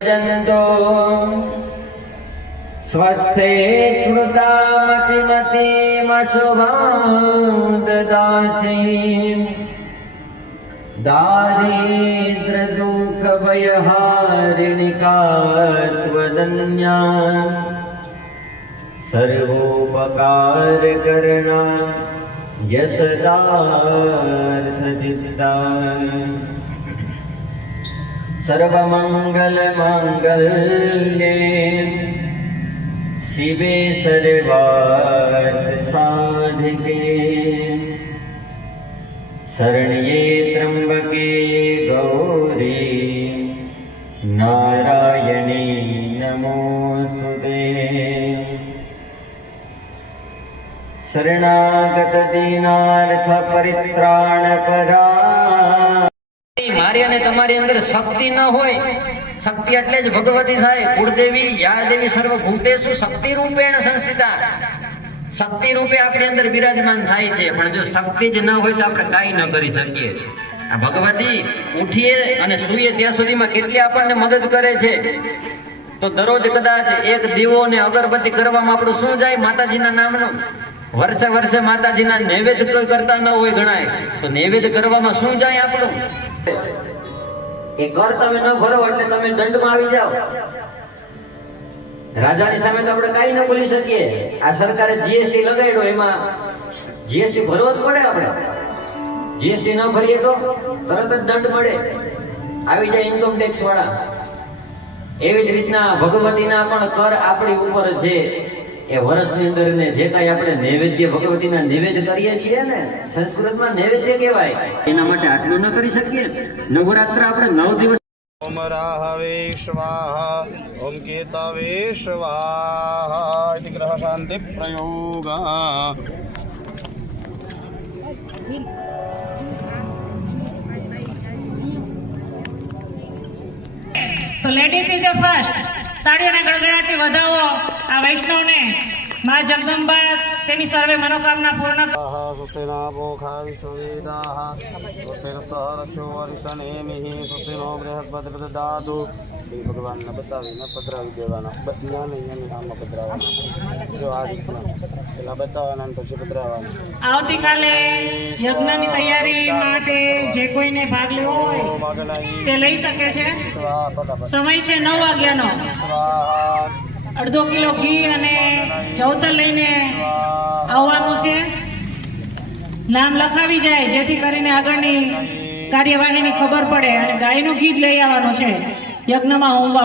जन्तो स्वस्थे स्मृता मतिमतिमशुभां ददासि दारिद्र्य दुःख भयहारिणिका त्वदन्या सर्वोपकार करणा यशदार्थचित्ता सर्वमंगल मांगल्ये शिवे सर्वार्थ साधिके शरण्ये त्र्यंबके गौरी नारायणी नमोस्तुते। शरणागत दीनार्थ परित्राणपरा मारी अने तमारी अंदर शक्ति न होय, शक्ति एटले ज भगवती थाय। कुळदेवी या देवी सर्वभूतेषु शक्ति रूपेण संस्थिता, शक्ति रूपे आपणी अंदर विराजमान थाय छे। पण जो शक्ति ज न होय तो આપણે કાઈ ન કરી શકીએ। આ ભગવતી ઉઠીએ અને સૂઈએ ત્યાં સુધીમાં કેટલી આપણને મદદ કરે છે। તો દરરોજ કદાચ એક દીવો ને અગરબત્તી કરવામાં આપણું શું જાય માતાજીના નામનો? વર્ષે વર્ષે માતાજીના નૈવેદ્ય કોઈ કરતા ન હોય ગણાય, તો નૈવેદ્ય કરવામાં શું જાય આપણું? એ કર તમે ન ભરો એટલે તમે દંડમાં આવી જાઓ। રાજાની સામે તો આપણે કાઈ ન બોલી શકીએ। આ સરકારે જીએસટી લગાડ્યો, એમાં જીએસટી ભરવો જ પડે। આપણે જીએસટી ન ભરીએ તો તરત જ દંડ મળે, આવી જાય ઇન્કમ ટેક્સ વાળા। એવી જ રીતના ભગવતીના પણ કર આપણી ઉપર છે। એ વર્ષની અંદર ને જે કાંઈ આપણે નૈવેદ્ય ભગવતીના નૈવેદ્ય કરીએ છીએ ને, સંસ્કૃતમાં નૈવેદ્ય કહેવાય, એના માટે આટલું ન કરી શકીએ? નવરાત્ર આપણે 9 દિવસ ओम राहवे स्वाहा ओम केतवे स्वाहा इति ग्रह शांति प्रयोग। तो लेडीज इज ए फर्स्ट। ताड़ीઓના ગડગડાટથી વધાવો આ વૈષ્ણવને। માં જગદંબા તેની સર્વે મનોકામના પૂર્ણ सुस्तिना पोखा विश्ववेदाः सुस्तिरस्तः रक्षो वरिष्ठनेमिः सुस्तिनो बृहस्पतिर्ददातु। भगवान ने बतावी न पधरावी देवाना, बदना नहीं नाम पधरावाना, जो आ રીતના પેલા બતાવવાના પછી પધરાવાના। આવતીકાલે યજ્ઞની તૈયારી માટે જે કોઈને ભાગ લેવો હોય તે લઈ શકે છે। સમય છે 9 વાગ્યાનો। અડધો કિલો ઘી અને ચૌતર લઈને આવવાનું છે। નામ લખાવી જાય જેથી કરીને આગળની કાર્યવાહીની ખબર પડે, અને ગાયનું ઘી જ લઈ આવવાનું છે યજ્ઞમાં હોમવા।